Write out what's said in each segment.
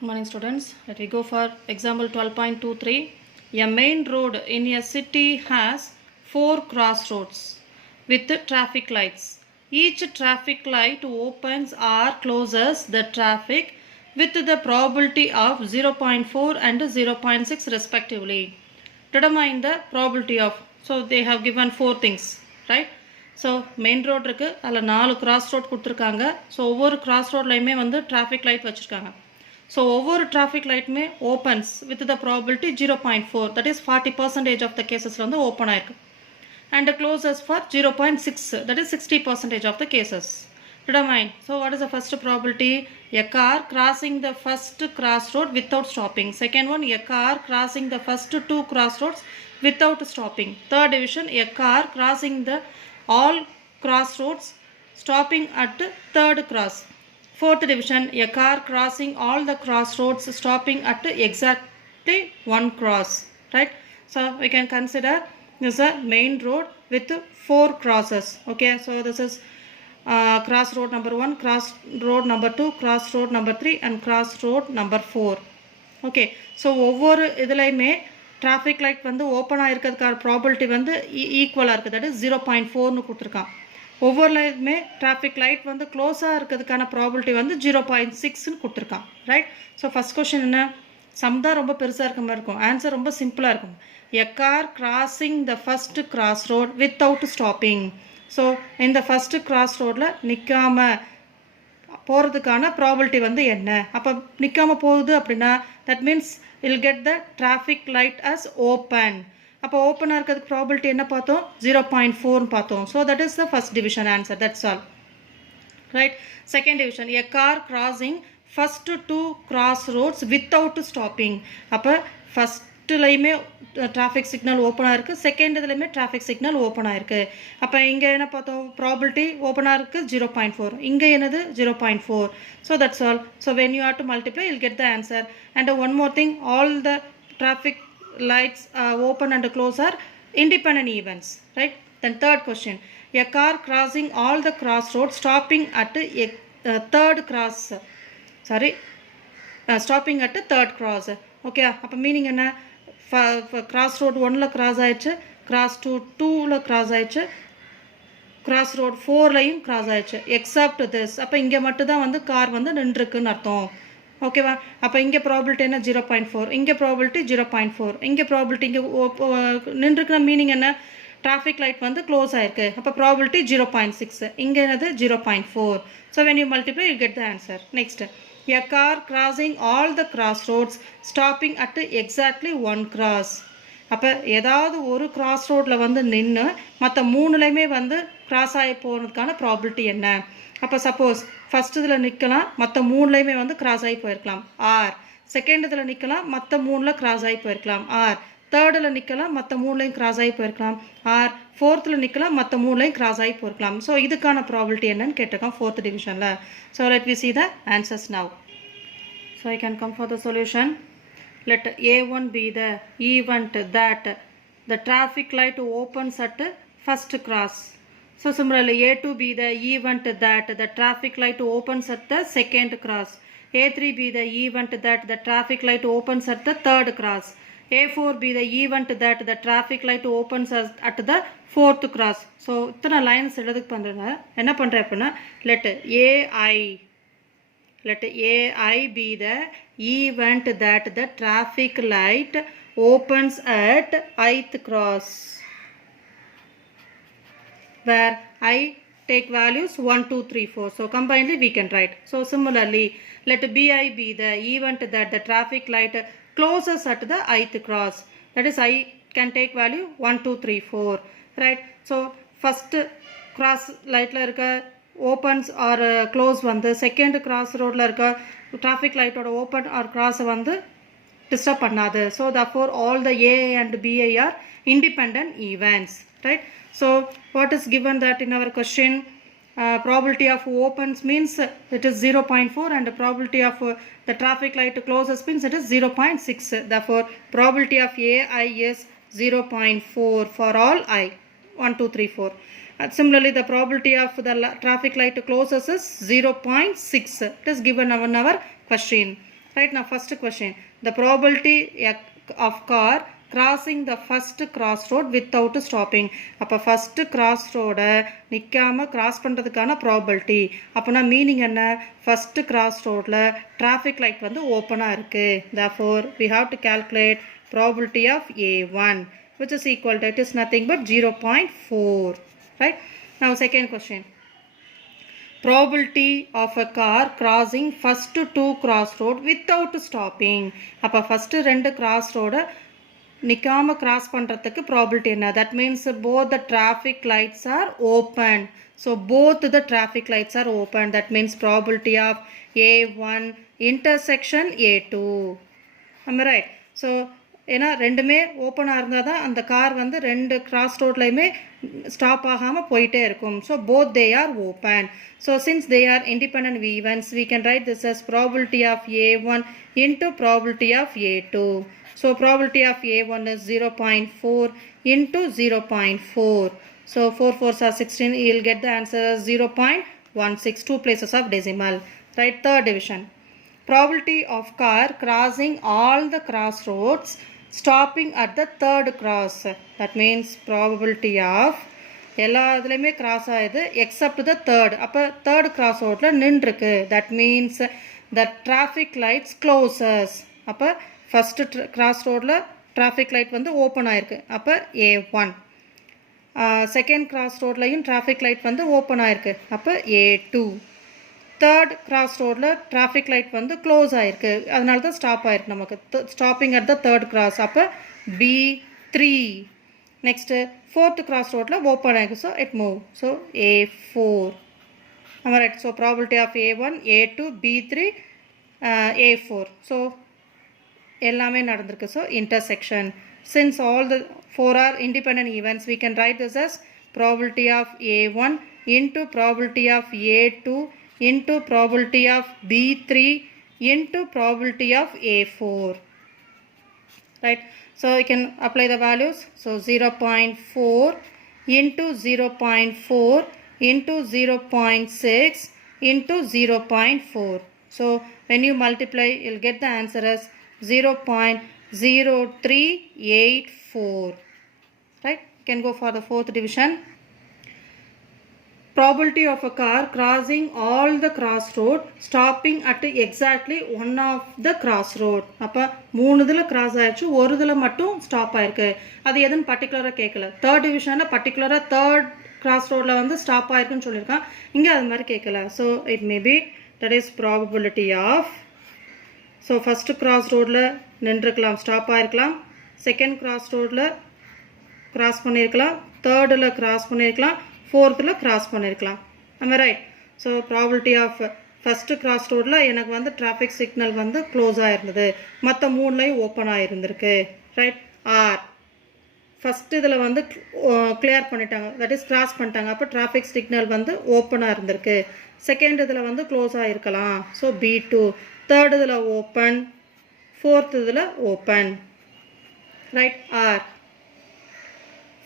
Good morning, students. Let me go for example 12.23. A main road in a city has 4 crossroads with traffic lights. Each traffic light opens or closes the traffic with the probability of 0.4 and 0.6 respectively. Determine the probability of. So they have given 4 things, right? So main road இருக்குது, அதில் 4 cross road கொடுத்துருக்காங்க. So ஒவ்வொரு cross ரோட்லையுமே வந்து traffic light வச்சுருக்காங்க. So ஒவ்வொரு traffic லைட்டுமே opens with the probability 0.4, that is 40% of the கேசஸில் வந்து ஓப்பன் ஆயிருக்கு. And closes for 0.6, that is 60% of the cases. Determine. So what is the first probability? A car crossing the first crossroad without stopping. Second one, a car crossing the first 2 crossroads without stopping. Third division, a car crossing the all crossroads stopping at third cross. Fourth division, a car crossing all the crossroads stopping at exactly one cross. Right? So we can consider this is a main road with 4 crosses. Okay, so this is cross road number 1, cross road number 2, cross road number 3 and cross road number 4. Okay, so ஒவ்வொரு இதுலையுமே traffic light வந்து ஓப்பனாக இருக்கிறதுக்கான ப்ராபிலிட்டி வந்து ஈக்குவலாக இருக்குது, that is 0.4னு கொடுத்துருக்கான். ஒவ்வொருலையுமே டிராஃபிக் லைட் வந்து க்ளோஸாக இருக்கிறதுக்கான ப்ராபிலிட்டி வந்து 0.6னு கொடுத்துருக்கான். ரைட்? ஸோ ஃபஸ்ட் கொஸ்டின் என்ன? சம் தான் ரொம்ப பெருசாக இருக்க மாதிரி இருக்கும், ஆன்சர் ரொம்ப சிம்பிளாக இருக்கும். எ car crossing the first cross road without stopping. So இந்த ஃபஸ்ட்டு கிராஸ் ரோடில் நிற்காமல் போகிறதுக்கான ப்ராபிலிட்டி வந்து என்ன? அப்போ நிற்காமல் போகுது அப்படின்னா that means will get the traffic light as open. அப்போ ஓப்பனாக இருக்கிறதுக்கு ப்ராபிலிட்டி என்ன பார்த்தோம்? 0.4 பார்த்தோம். So that is the first division answer. That's all. Right? Second division, a car crossing first 2 cross roads without stopping. அப்போ ஃபஸ்ட்டுலையுமே டிராஃபிக் சிக்னல் ஓப்பனாக இருக்குது, செகண்ட் இதுலையுமே டிராஃபிக் சிக்னல் ஓப்பனாக இருக்குது. அப்போ இங்கே என்ன பார்த்தோம்? ப்ராபிலிட்டி ஓப்பனாக இருக்குது 0.4, இங்கே என்னது 0.4. So that's all. So when you have to multiply you'll get the answer. And one more thing, all the traffic lights open and close are independent events. Right? Then third question, a car crossing all the crossroads stopping at a third cross. Sorry, stopping at a third cross. Okay, அப்போ மீனிங் என்ன? Cross road 1ல கிராஸ் ஆயிடுச்சு, கிராஸ் 2ல கிராஸ் ஆயிடுச்சு, cross road 4லையும் கிராஸ் ஆயிடுச்சு accept this. அப்போ இங்கே மட்டும்தான் வந்து கார் வந்து நின்றுருக்குன்னு அர்த்தம். ஓகேவா? அப்போ இங்கே ப்ராபிலிட்டி என்ன? 0.4, இங்கே ப்ராபிலிட்டி 0.4, இங்கே ப்ராபிலிட்டி இங்கே நின்றுருக்குன மீனிங் என்ன? டிராஃபிக் லைட் வந்து க்ளோஸ் ஆயிருக்கு. அப்போ ப்ராபிலிட்டி 0.6, இங்கே என்னது 0.4. So when you multiply you get the answer. Next, a car crossing all the crossroads stopping at exactly one cross. அப்போ ஏதாவது ஒரு கிராஸ் ரோடில் வந்து நின்று மற்ற 3லையுமே வந்து கிராஸ் ஆகி போகிறதுக்கான ப்ராபிலிட்டி என்ன? அப்போ சப்போஸ் ஃபஸ்ட் இதில் நிற்கலாம், மற்ற 3லையுமே வந்து கிராஸ் ஆகி போயிருக்கலாம். ஆர் செகண்ட் இதில் நிற்கலாம், மற்ற 3ல் கிராஸ் ஆகி போயிருக்கலாம். ஆர் தேர்டில் நிற்கலாம், மற்ற 3லையும் கிராஸ் ஆகி போயிருக்கலாம். ஆர் ஃபோர்த்தில் நிற்கலாம், மற்ற 3லையும் கிராஸ் ஆகி போயிருக்கலாம். ஸோ இதுக்கான ப்ராபிலிட்டி என்னன்னு கேட்டிருக்கோம் 4th டிவிஷனில். So let we see the answers now. So I can come for the solution. Let A1 be the event that the traffic light opens at first cross. So similarly, A2 be the event that the traffic light opens at the second cross. A3 be the event that the traffic light opens at the third cross. A4 be the event that the traffic light opens at the fourth cross. So இத்தனை லைன்ஸ் எழுதுக்கு பண்ணுறேன். என்ன பண்ணுறேன் அப்படின்னா, let AI be the event that the traffic light opens at ith cross, where I take values 1, 2, 3, 4. So combinedly we can write. So similarly, let BI be the event that the traffic light closes at the ith cross. That is, I can take value 1, 2, 3, 4. Right? So first cross lightல இருக்க opens R close வந்து second cross ரோடில் இருக்க டிராஃபிக் லைட்டோட open or கிராஸை வந்து டிஸ்டர்ப் பண்ணாது. So therefore all the A and BI are independent events. Right? So what is given that in our question? Probability of opens means it is 0.4 and the probability of the traffic light closes means it is 0.6. Therefore probability of AI is 0.4 for all I. 1, 2, 3, 4. Similarly, the probability of the traffic light closes is 0.6. It is given in our question. Right, now first question, the probability of car crossing the first crossroad without stopping. அப்போ first crossroad நிற்காம கிராஸ் பண்ணுறதுக்கான ப்ராபபிலிட்டி அப்போனா மீனிங் என்ன, first cross ரோடில் traffic light வந்து ஓப்பனாக இருக்குது. therefore we have to calculate probability of A1 which is equal to, it is nothing but 0.4. right, now second question, probability of a car crossing first two crossroad without stopping. அப்போ first ரெண்டு cross road நிற்காம கிராஸ் பண்ணுறதுக்கு ப்ராபிலிட்டி என்ன, that means both the traffic lights are open. so both the traffic lights are open, that means probability of A1 intersection A2. am I right? so ஏன்னா ரெண்டுமே ஓப்பனாக இருந்தால் தான் அந்த கார் வந்து ரெண்டு கிராஸ் ரோட்லையுமே ஸ்டாப் ஆகாமல் போயிட்டே இருக்கும். So both they are open. So since they are independent events we can write this as probability of A1 into probability of A2. so probability of A1 is 0.4 into 0.4. so 4 4s are 16, you will get the answer as 0.16, 2 places of decimal. right, third division, probability of car crossing all the crossroads stopping at the third cross. that means probability of எல்லா இதுலேயுமே cross ஆகுது except the third. அப்போ third cross ரோட்டில் நின்றுருக்கு, that means the traffic lights closes. அப்போ first cross ரோடில் traffic light வந்து open ஆயிருக்கு, அப்போ A1. செகண்ட் கிராஸ் ரோட்லையும் டிராஃபிக் லைட் வந்து ஓப்பன் ஆயிருக்கு, அப்போ A2. தேர்ட் கிராஸ் ரோடில் டிராஃபிக் லைட் வந்து க்ளோஸ் ஆகிருக்கு, அதனால தான் ஸ்டாப் ஆகிருக்கு நமக்கு, stopping at the third cross, அப்போ B3. நெக்ஸ்ட்டு ஃபோர்த் கிராஸ் ரோட்டில் ஓப்பன் ஆகிருக்கு, so it move, so A4. Right, so probability of A1, A2, B3, A4. So எல்லாமே நடந்திருக்கு, so intersection. Since all the 4 are independent events, we can write this as probability of A1 into probability of A2 into probability of B3 into probability of A4. right, so you can apply the values. so 0.4 into 0.4 into 0.6 into 0.4. so when you multiply, you'll get the answer as 0.0384. right, you can go for the fourth division. probability of a car crossing all the crossroad stopping at exactly one of the crossroad. அப்போ 3 இதில் கிராஸ் ஆயிடுச்சு, ஒரு இதில் மட்டும் ஸ்டாப் ஆயிருக்கு. அது எதுன்னு பர்டிகுலராக கேட்கல. தேர்ட் டிவிஷனில் பர்டிகுலராக தேர்ட் கிராஸ் ரோடில் வந்து ஸ்டாப் ஆயிருக்குன்னு சொல்லியிருக்கான், இங்கே அது மாதிரி கேட்கல. So it may be that is probability of, so first cross ரோடில் நின்றுக்கலாம், ஸ்டாப் ஆயிருக்கலாம், செகண்ட் கிராஸ் ரோடில் கிராஸ் பண்ணியிருக்கலாம், தேர்டில் கிராஸ் பண்ணியிருக்கலாம், ஃபோர்த்தில் கிராஸ் பண்ணியிருக்கலாம். am I right? So probability of first cross ரோடில் எனக்கு வந்து டிராஃபிக் சிக்னல் வந்து க்ளோஸ் ஆகிருந்தது, மற்ற 3லையும் ஓப்பன் ஆகிருந்திருக்கு. ரைட், ஆர் ஃபஸ்ட்டு இதில் வந்து கிளியர் பண்ணிட்டாங்க, தட் இஸ் கிராஸ் பண்ணிட்டாங்க, அப்போ டிராஃபிக் சிக்னல் வந்து ஓப்பனாக இருந்திருக்கு. செகண்ட் இதில் வந்து க்ளோஸ் ஆகிருக்கலாம், ஸோ B2. தேர்ட் இதில் ஓப்பன், ஃபோர்த் இதில் ஓப்பன். ரைட், ஆர்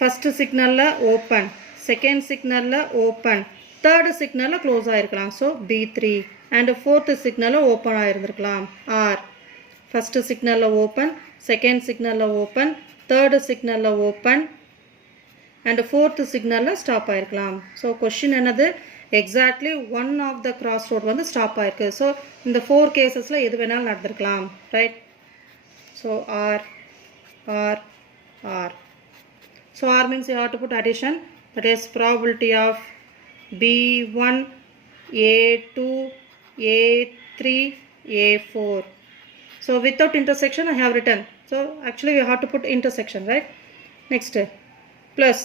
ஃபஸ்ட்டு சிக்னலில் ஓப்பன், செகண்ட் சிக்னலில் ஓப்பன், தேர்டு சிக்னலில் க்ளோஸ் ஆகிருக்கலாம், ஸோ B3. அண்டு ஃபோர்த்து சிக்னலில் ஓப்பன் ஆகிருந்திருக்கலாம், ஆர். ஃபஸ்ட்டு சிக்னலில் ஓப்பன், செகண்ட் சிக்னலில் ஓப்பன், தேர்டு சிக்னலில் ஓப்பன் அண்டு ஃபோர்த்து சிக்னலில் ஸ்டாப் ஆகிருக்கலாம். ஸோ கொஷின் என்னது, exactly one of the cross road வந்து ஸ்டாப் ஆகிருக்கு. ஸோ இந்த 4 கேசஸில் எது வேணாலும் நடந்திருக்கலாம். Right, so R R or. So or means you have to put addition, that is probability of B1, A2, A3, A4. so without intersection I have written, so actually you have to put intersection, right? Next, plus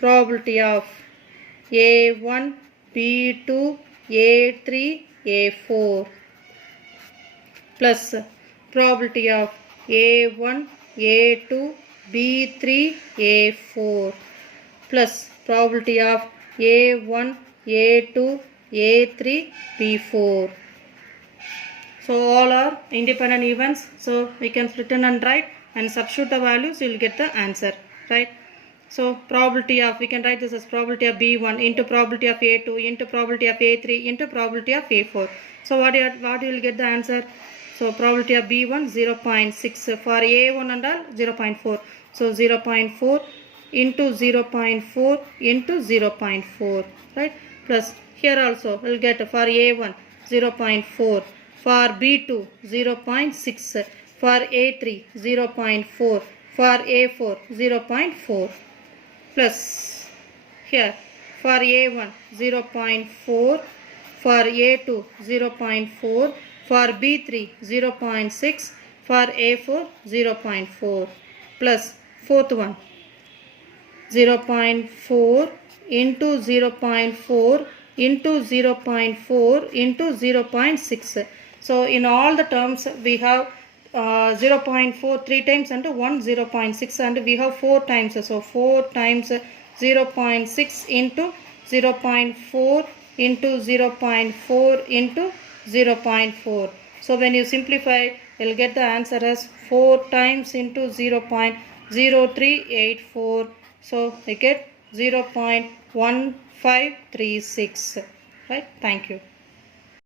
probability of A1, B2, A3, A4 plus probability of A1, A2, B3, A4 plus probability of A1, A2, A3, B4. So all are independent events. So we can return and write and substitute the values, you will get the answer. Right? So probability of, we can write this as probability of B1 into probability of A2 into probability of A3 into probability of A4. So what you will get the answer? So So probability of B1 0.6. For A1 and all 0.4. So 0.4 into 0.4 into 0.4, right? Plus here also we'll get for A1 0.4, for B2 0.6, for A3 0.4, for A4 0.4, plus here for A1 0.4, for A2 0.4, for B3 0.6, for A4 0.4, plus fourth one 0.4 into 0.4 into 0.4 into 0.6. So in all the terms we have 0.4 3 times and 1 0.6, and we have 4 times. So 4 times 0.6 into 0.4 into 0.4 into 0.4. So when you simplify, you'll get the answer as 4 times into 0.0384. So we get 0.1536. Right? Thank you.